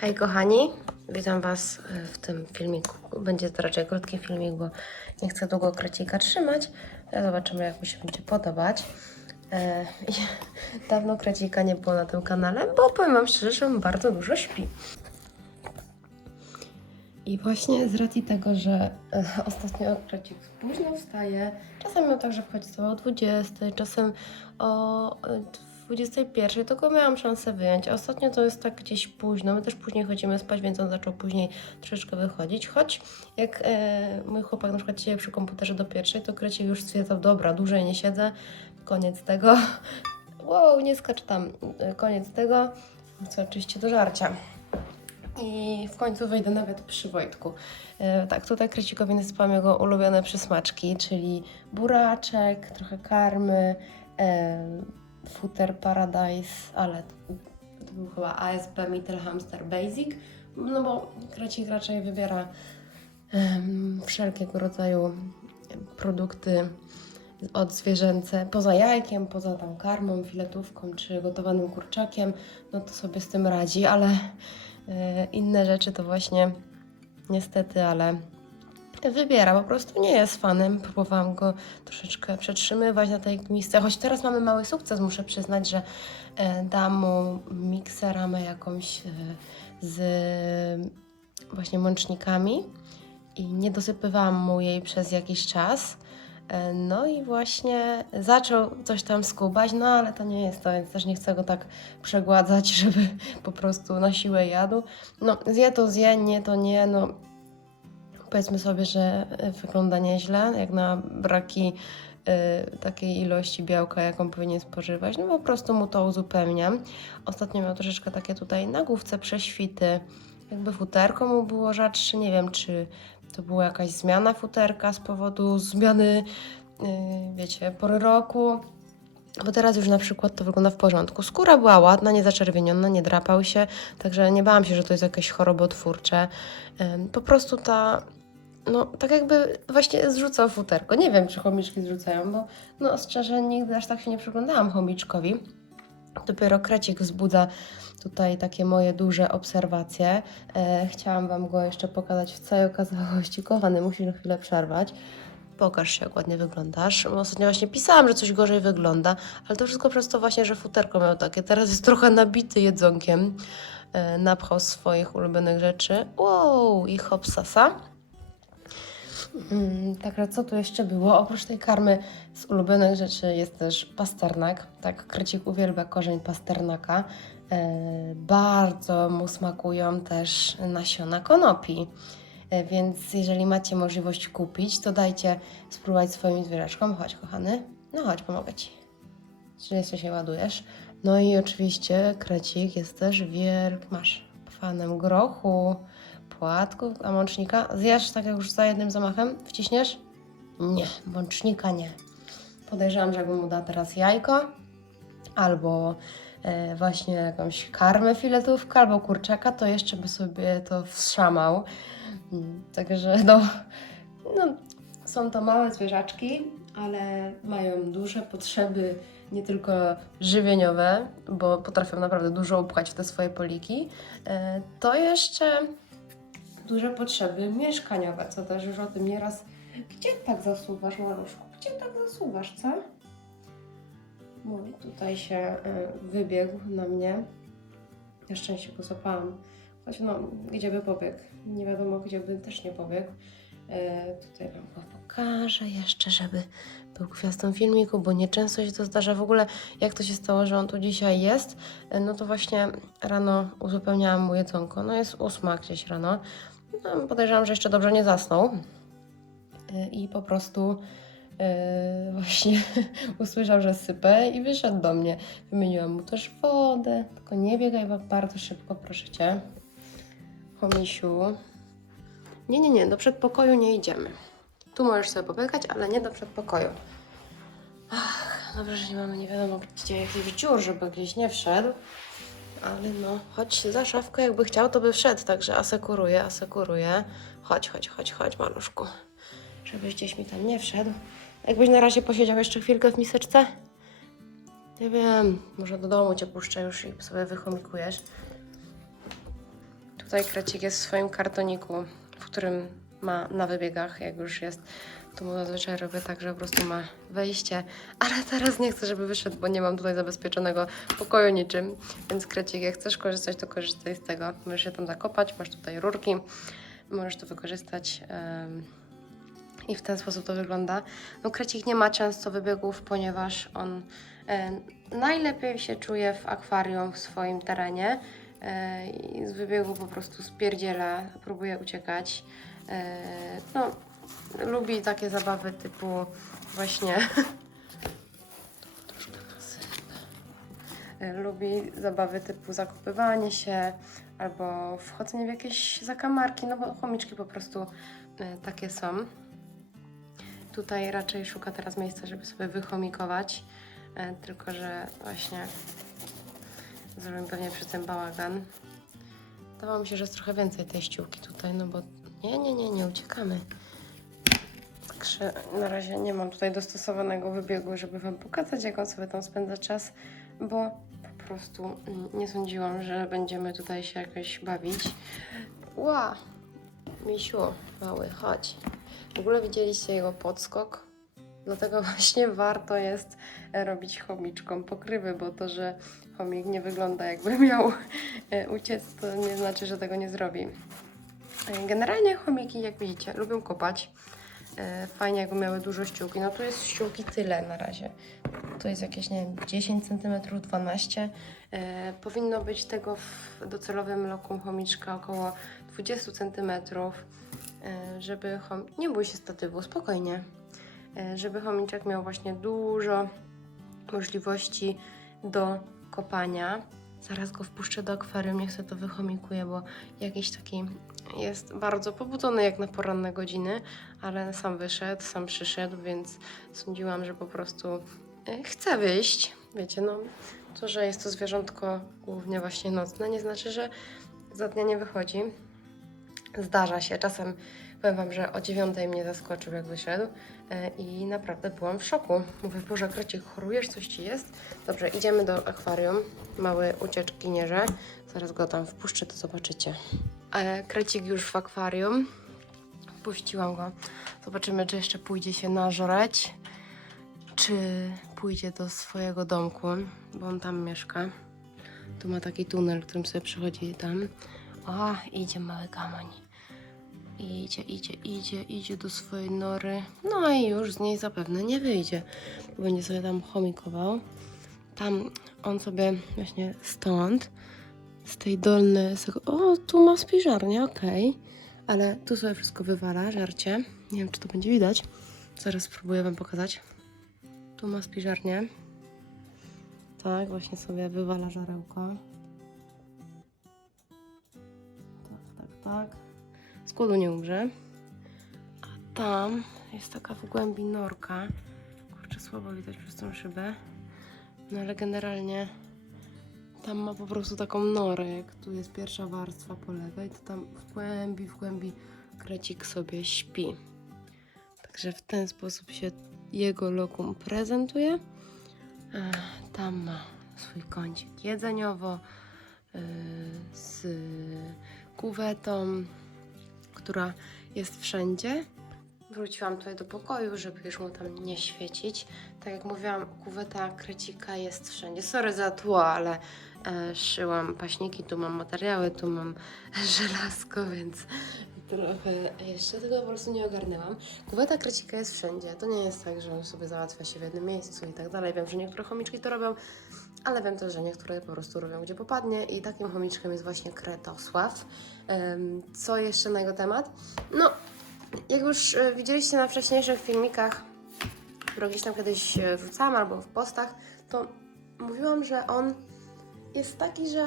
Hej kochani, witam Was e, w tym filmiku. Będzie to raczej krótki filmik, bo nie chcę długo krecika trzymać. Zobaczymy jak mi się będzie podobać. E, dawno krecika nie było na tym kanale, bo powiem Wam szczerze, że on bardzo dużo śpi. I właśnie z racji tego, że e, ostatnio krecik późno wstaje, czasem miał tak, że wchodzi o 20, czasem o e, 21, to miałam szansę wyjąć. A ostatnio to jest tak gdzieś późno, my też później chodzimy spać, więc on zaczął później troszeczkę wychodzić. Choć jak e, mój chłopak na przykład siedział przy komputerze do pierwszej, to Krecik już stwierdzał, dobra, dłużej nie siedzę, koniec tego. Wow, nie skacz tam, E, koniec tego. Co oczywiście do żarcia. I w końcu wejdę nawet przy Wojtku. E, tak, tutaj Krecikowi nasypałam jego ulubione przysmaczki, czyli buraczek, trochę karmy, e, Futer Paradise, ale to był chyba ASP Mittel Hamster Basic, no bo Krecik raczej wybiera em, wszelkiego rodzaju produkty odzwierzęce, poza jajkiem, poza tam karmą, filetówką czy gotowanym kurczakiem, no to sobie z tym radzi, ale e, inne rzeczy to właśnie niestety, ale wybiera, po prostu nie jest fanem. Próbowałam go troszeczkę przetrzymywać na tej misce, choć teraz mamy mały sukces, muszę przyznać, że e, dam mu miksę, ramę jakąś e, z właśnie mącznikami i nie dosypywałam mu jej przez jakiś czas. E, No i właśnie zaczął coś tam skubać, no ale to nie jest to, więc też nie chcę go tak przegładzać, żeby po prostu na siłę jadł. No, zje to zje, nie to nie, no powiedzmy sobie, że e, wygląda nieźle, jak na braki y, takiej ilości białka, jaką powinien spożywać. No po prostu mu to uzupełniam. Ostatnio miał troszeczkę takie tutaj na główce prześwity, jakby futerko mu było rzadsze. Nie wiem, czy to była jakaś zmiana futerka z powodu zmiany, y, wiecie, pory roku. Bo teraz już na przykład to wygląda w porządku. Skóra była ładna, nie zaczerwieniona, nie drapał się, także nie bałam się, że to jest jakieś chorobotwórcze. Po prostu ta, no tak jakby właśnie zrzucał futerko. Nie wiem, czy chomiczki zrzucają, bo no szczerze nigdy aż tak się nie przyglądałam chomiczkowi. Dopiero krecik wzbudza tutaj takie moje duże obserwacje. E, chciałam Wam go jeszcze pokazać w całej okazałości. Kochany, musisz na chwilę przerwać. Pokaż się, jak ładnie wyglądasz. Ostatnio właśnie pisałam, że coś gorzej wygląda, ale to wszystko przez to właśnie, że futerko miał takie. Teraz jest trochę nabity jedzonkiem. E, napchał swoich ulubionych rzeczy. Wow, i hopsasa. Mm, Także co tu jeszcze było? Oprócz tej karmy z ulubionych rzeczy jest też pasternak. Tak, Krycik uwielbia korzeń pasternaka. E, bardzo mu smakują też nasiona konopi. E, więc jeżeli macie możliwość kupić, to dajcie spróbować swoim zwierzaczkom. Chodź, kochany. No chodź, pomogę Ci. Czy jeszcze się ładujesz? No i oczywiście krecik jest też wielk. Masz fanem grochu, płatków, a mącznika zjesz tak jak już za jednym zamachem? Wciśniesz? Nie, mącznika nie. Podejrzewam, że jakbym mu dała teraz jajko, albo e, właśnie jakąś karmę filetówkę, albo kurczaka, to jeszcze by sobie to wstrzamał. Mm, Także no, no, są to małe zwierzaczki, ale mają duże potrzeby, nie tylko żywieniowe, bo potrafią naprawdę dużo upchać w te swoje poliki, e, to jeszcze duże potrzeby mieszkaniowe, co też już o tym nieraz. Gdzie tak zasuwasz, maluszku? Gdzie tak zasuwasz, co? Mój tutaj się y, wybiegł na mnie. Na szczęście go złapałam. Choć no, gdzie by pobiegł? Nie wiadomo, gdzie by też nie pobiegł. E, tutaj Wam go pokażę jeszcze, żeby był gwiazdą filmiku, bo nieczęsto się to zdarza. W ogóle jak to się stało, że on tu dzisiaj jest, e, no to właśnie rano uzupełniałam mu jedzonko. No jest ósma gdzieś rano. No, podejrzewam, że jeszcze dobrze nie zasnął. E, I po prostu e, właśnie usłyszał, że sypę i wyszedł do mnie. Wymieniłam mu też wodę, tylko nie biegaj ba- bardzo szybko, proszę Cię. Chomisiu. Nie, nie, nie, do przedpokoju nie idziemy. Tu możesz sobie pobiegać, ale nie do przedpokoju. Ach, dobrze, że nie mamy nie wiadomo gdzie jakichś dziur, żeby gdzieś nie wszedł. Ale no, chodź za szafkę, jakby chciał, to by wszedł, także asekuruję, asekuruję. Chodź, chodź, chodź, chodź, maluszku. Żebyś gdzieś mi tam nie wszedł. Jakbyś na razie posiedział jeszcze chwilkę w miseczce? Nie wiem, może do domu cię puszczę już i sobie wychomikujesz. Tutaj krecik jest w swoim kartoniku, w którym ma na wybiegach, jak już jest. To mu zazwyczaj robię tak, że po prostu ma wejście, ale teraz nie chcę, żeby wyszedł, bo nie mam tutaj zabezpieczonego pokoju niczym. Więc krecik, jak chcesz korzystać, to korzystaj z tego. Możesz się tam zakopać, masz tutaj rurki, możesz to wykorzystać. I w ten sposób to wygląda. No krecik nie ma często wybiegów, ponieważ on e, najlepiej się czuje w akwarium w swoim terenie. E, I z wybiegu po prostu spierdziela, próbuje uciekać. E, no, lubi takie zabawy typu właśnie. Lubi zabawy typu zakopywanie się albo wchodzenie w jakieś zakamarki, no bo chomiczki po prostu e, takie są. Tutaj raczej szuka teraz miejsca, żeby sobie wychomikować, e, tylko że właśnie zrobię pewnie przy tym bałagan. Wydawało mi się, że jest trochę więcej tej ściółki tutaj, no bo nie, nie, nie, nie uciekamy. Także na razie nie mam tutaj dostosowanego wybiegu, żeby Wam pokazać, jak on sobie tam spędza czas, bo po prostu mm, nie sądziłam, że będziemy tutaj się jakoś bawić. Ła! Misiu, mały, chodź. W ogóle widzieliście jego podskok? Dlatego właśnie warto jest robić chomiczkom pokrywy, bo to, że chomik nie wygląda jakby miał e, uciec, to nie znaczy, że tego nie zrobi. E, Generalnie chomiki, jak widzicie, lubią kopać. E, Fajnie, jakby miały dużo ściółki. No tu jest ściółki tyle na razie. To jest jakieś, nie wiem, 10 cm, 12 e, Powinno być tego w docelowym lokum chomiczka około 20 cm, e, żeby chom... Nie bój się statywu, spokojnie. E, żeby chomiczek miał właśnie dużo możliwości do kopania. Zaraz go wpuszczę do akwarium, niech sobie to wychomikuje, bo jakiś taki jest bardzo pobudzony jak na poranne godziny, ale sam wyszedł, sam przyszedł, więc sądziłam, że po prostu e, chce wyjść. Wiecie, no to, że jest to zwierzątko głównie właśnie nocne, nie znaczy, że za dnia nie wychodzi. Zdarza się. Czasem powiem Wam, że o dziewiątej mnie zaskoczył, jak wyszedł e, i naprawdę byłam w szoku. Mówię, Boże, Krecik, chorujesz? Coś Ci jest? Dobrze, idziemy do akwarium. Mały ucieczkinierze. Zaraz go tam wpuszczę, to zobaczycie. E, Krecik już w akwarium. Wpuściłam go. Zobaczymy, czy jeszcze pójdzie się nażreć, czy pójdzie do swojego domku, bo on tam mieszka. Tu ma taki tunel, którym sobie przechodzi tam. O, idzie mały gamoń. Idzie, idzie, idzie, idzie do swojej nory. No i już z niej zapewne nie wyjdzie. bo Będzie sobie tam chomikował. Tam on sobie właśnie stąd, z tej dolnej... O, tu ma spiżarnię, okej. Ale tu sobie wszystko wywala, żarcie. Nie wiem, czy to będzie widać. Zaraz spróbuję wam pokazać. Tu ma spiżarnię. Tak, właśnie sobie wywala żarełko. Tak, tak, tak. Z nie umrze. A tam jest taka w głębi norka. Kurczę, słabo widać przez tą szybę. No ale generalnie tam ma po prostu taką norę, jak tu jest pierwsza warstwa po lewej, to tam w głębi, w głębi krecik sobie śpi. Także w ten sposób się jego lokum prezentuje. E, Tam ma swój kącik jedzeniowo yy, z kuwetą, która jest wszędzie. Wróciłam tutaj do pokoju, żeby już mu tam nie świecić. Tak jak mówiłam, kuweta krecika jest wszędzie. Sorry za tło, ale e, szyłam paśniki, tu mam materiały, tu mam żelazko, więc trochę jeszcze tego po prostu nie ogarnęłam. Kuweta krecika jest wszędzie. To nie jest tak, że on sobie załatwia się w jednym miejscu i tak dalej. Wiem, że niektóre chomiczki to robią, ale wiem też, że niektóre po prostu robią gdzie popadnie i takim chomiczkiem jest właśnie Kretosław. Co jeszcze na jego temat? No, jak już e, widzieliście na wcześniejszych filmikach, które gdzieś tam kiedyś e, wrzucałam albo w postach, to mówiłam, że on jest taki, że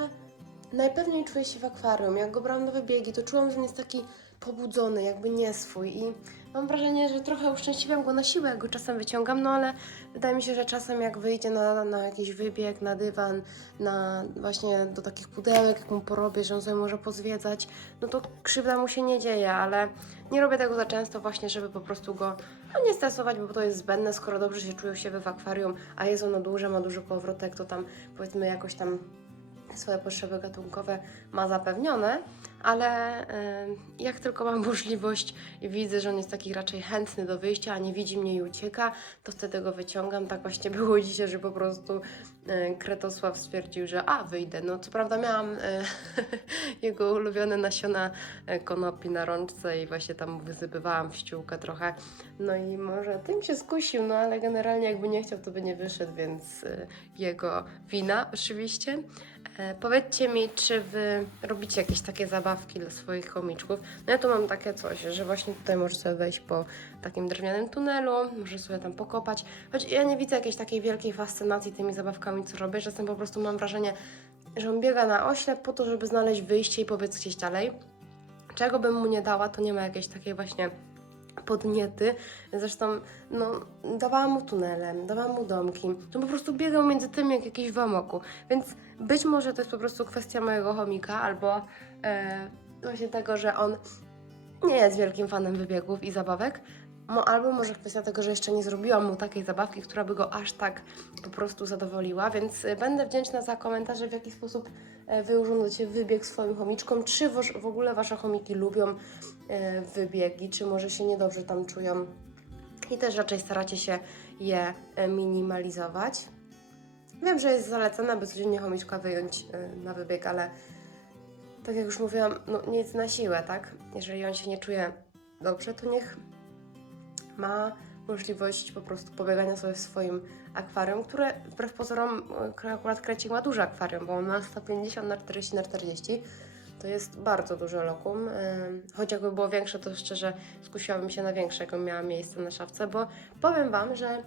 najpewniej czuje się w akwarium. Jak go brałam na wybiegi, to czułam, że on jest taki pobudzony, jakby nie swój. I mam wrażenie, że trochę uszczęśliwiam go na siłę, jak go czasem wyciągam, no ale wydaje mi się, że czasem jak wyjdzie na, na jakiś wybieg, na dywan, na właśnie do takich pudełek, jak mu porobię, że on sobie może pozwiedzać, no to krzywda mu się nie dzieje, ale nie robię tego za często właśnie, żeby po prostu go no, nie stresować, bo to jest zbędne, skoro dobrze się czują się w akwarium, a jest ono duże, ma duży kołowrotek, to tam powiedzmy jakoś tam swoje potrzeby gatunkowe ma zapewnione, ale jak tylko mam możliwość i widzę, że on jest taki raczej chętny do wyjścia, a nie widzi mnie i ucieka, to wtedy go wyciągam. Tak właśnie było dzisiaj, że po prostu e, Kretosław stwierdził, że a, wyjdę. No co prawda miałam e, jego ulubione nasiona e, konopi na rączce i właśnie tam mu wysypywałam w ściółkę trochę. No i może tym się skusił, no ale generalnie jakby nie chciał, to by nie wyszedł, więc jego wina oczywiście. E, powiedzcie mi, czy wy robicie jakieś takie zabawki dla swoich chomiczków? No ja tu mam takie coś, że właśnie tutaj możesz sobie wejść po takim drewnianym tunelu, możesz sobie tam pokopać. Choć ja nie widzę jakiejś takiej wielkiej fascynacji tymi zabawkami, co robię. Czasem po prostu mam wrażenie, że on biega na oślep po to, żeby znaleźć wyjście i pobiec gdzieś dalej. Czego bym mu nie dała, to nie ma jakiejś takiej właśnie podniety. Zresztą, no, dawałam mu tunelem, dawałam mu domki. To po prostu biegał między tym jak jakiś w amoku. Więc być może to jest po prostu kwestia mojego chomika, albo e, właśnie tego, że on nie jest wielkim fanem wybiegów i zabawek. Mo, albo może kwestia tego, że jeszcze nie zrobiłam mu takiej zabawki, która by go aż tak po prostu zadowoliła, więc e, będę wdzięczna za komentarze, w jaki sposób e, wy urządzacie wybieg swoim chomiczkom, czy w ogóle wasze chomiki lubią e, wybiegi, czy może się niedobrze tam czują i też raczej staracie się je e, minimalizować. Wiem, że jest zalecane, by codziennie chomiczka wyjąć na wybieg, ale tak jak już mówiłam, no nic na siłę, tak? Jeżeli on się nie czuje dobrze, to niech ma możliwość po prostu pobiegania sobie w swoim akwarium, które wbrew pozorom e, akurat Krecik ma duże akwarium, bo on ma 150 na 40 na 40 to jest bardzo duże lokum. Choć jakby było większe, to szczerze skusiłabym się na większe, jak miała miejsce na szafce, bo powiem Wam, że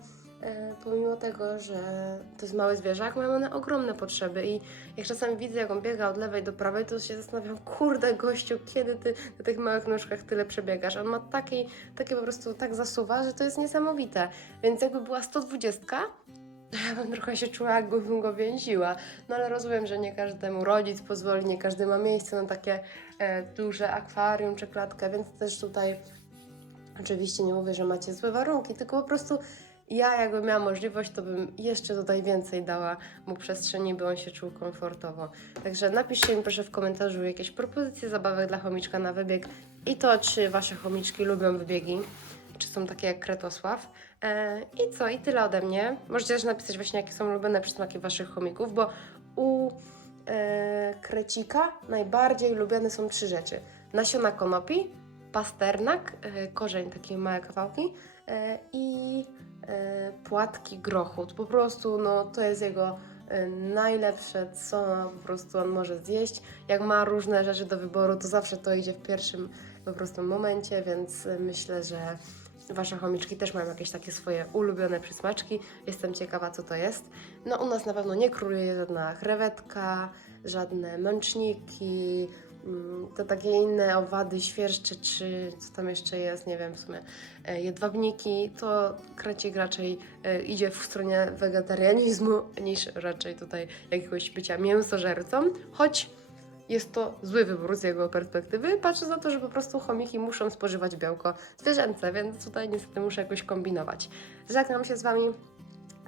pomimo tego, że to jest mały zwierzak, mają one ogromne potrzeby i jak czasami widzę, jak on biega od lewej do prawej, to się zastanawiam, kurde gościu, kiedy Ty na tych małych nóżkach tyle przebiegasz? On ma taki, takie po prostu tak zasuwa, że to jest niesamowite. Więc jakby była 120, to ja bym trochę się czuła, jakbym go więziła. No ale rozumiem, że nie każdemu rodzic pozwoli, nie każdy ma miejsce na takie e, duże akwarium czy klatkę, więc też tutaj oczywiście nie mówię, że macie złe warunki, tylko po prostu ja jakbym miała możliwość, to bym jeszcze tutaj więcej dała mu przestrzeni, by on się czuł komfortowo. Także napiszcie mi proszę w komentarzu jakieś propozycje zabawek dla chomiczka na wybieg i to, czy wasze chomiczki lubią wybiegi, czy są takie jak Kretosław. E, I co, i tyle ode mnie. Możecie też napisać właśnie, jakie są ulubione przysmaki waszych chomików, bo u e, Krecika najbardziej lubiane są trzy rzeczy. Nasiona konopi, pasternak, e, korzeń, takie małe kawałki i płatki grochu. To po prostu, no, to jest jego e, najlepsze, co po prostu on może zjeść. Jak ma różne rzeczy do wyboru, to zawsze to idzie w pierwszym po prostu momencie, więc e, myślę, że Wasze chomiczki też mają jakieś takie swoje ulubione przysmaczki. Jestem ciekawa, co to jest. No, u nas na pewno nie króluje żadna krewetka, żadne męczniki, to takie inne owady, świerszcze, czy co tam jeszcze jest, nie wiem, w sumie e, jedwabniki. To krecik raczej e, idzie w stronie wegetarianizmu niż raczej tutaj jakiegoś bycia mięsożercą, choć jest to zły wybór z jego perspektywy. Patrzę na to, że po prostu chomiki muszą spożywać białko zwierzęce, więc tutaj niestety muszę jakoś kombinować. Żegnam się z Wami.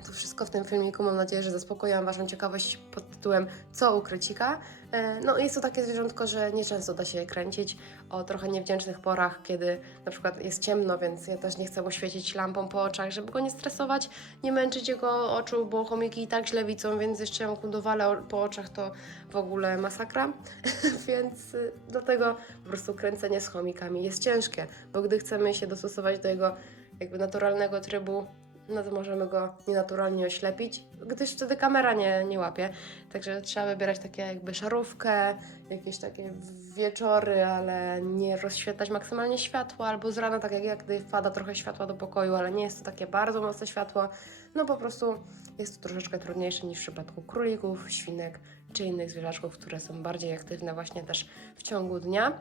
To wszystko w tym filmiku. Mam nadzieję, że zaspokoiłam Waszą ciekawość pod tytułem Co u krecika. E, No jest to takie zwierzątko, że nieczęsto da się je kręcić o trochę niewdzięcznych porach, kiedy na przykład jest ciemno, więc ja też nie chcę mu świecić lampą po oczach, żeby go nie stresować, nie męczyć jego oczu, bo chomiki i tak źle widzą, więc jeszcze dowalę o- po oczach, to w ogóle masakra. więc y, dlatego po prostu kręcenie z chomikami jest ciężkie, bo gdy chcemy się dostosować do jego jakby naturalnego trybu, no to możemy go nienaturalnie oślepić, gdyż wtedy kamera nie, nie łapie. Także trzeba wybierać takie jakby szarówkę, jakieś takie wieczory, ale nie rozświetlać maksymalnie światła, albo z rana, tak jak ja, gdy wpada trochę światła do pokoju, ale nie jest to takie bardzo mocne światło. No po prostu jest to troszeczkę trudniejsze niż w przypadku królików, świnek czy innych zwierzaczków, które są bardziej aktywne właśnie też w ciągu dnia.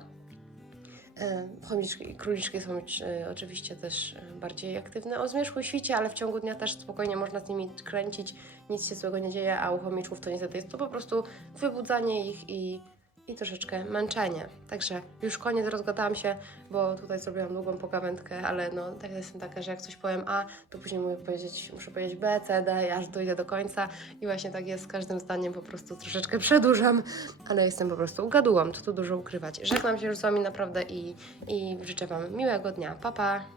E, Chomiczki, króliczki są e, oczywiście też bardziej aktywne o zmierzchu świcie, ale w ciągu dnia też spokojnie można z nimi kręcić, nic się złego nie dzieje, a u chomiczków to niestety jest to po prostu wybudzanie ich i i troszeczkę męczenie. Także już koniec, rozgadałam się, bo tutaj zrobiłam długą pogawędkę, ale no tak jestem taka, że jak coś powiem A, to później muszę powiedzieć, muszę powiedzieć B, C, D, aż dojdę do końca i właśnie tak jest z każdym zdaniem, po prostu troszeczkę przedłużam, ale jestem po prostu ugadułam, co tu dużo ukrywać. Żegnam się już z Wami naprawdę i, i życzę Wam miłego dnia. Pa, pa!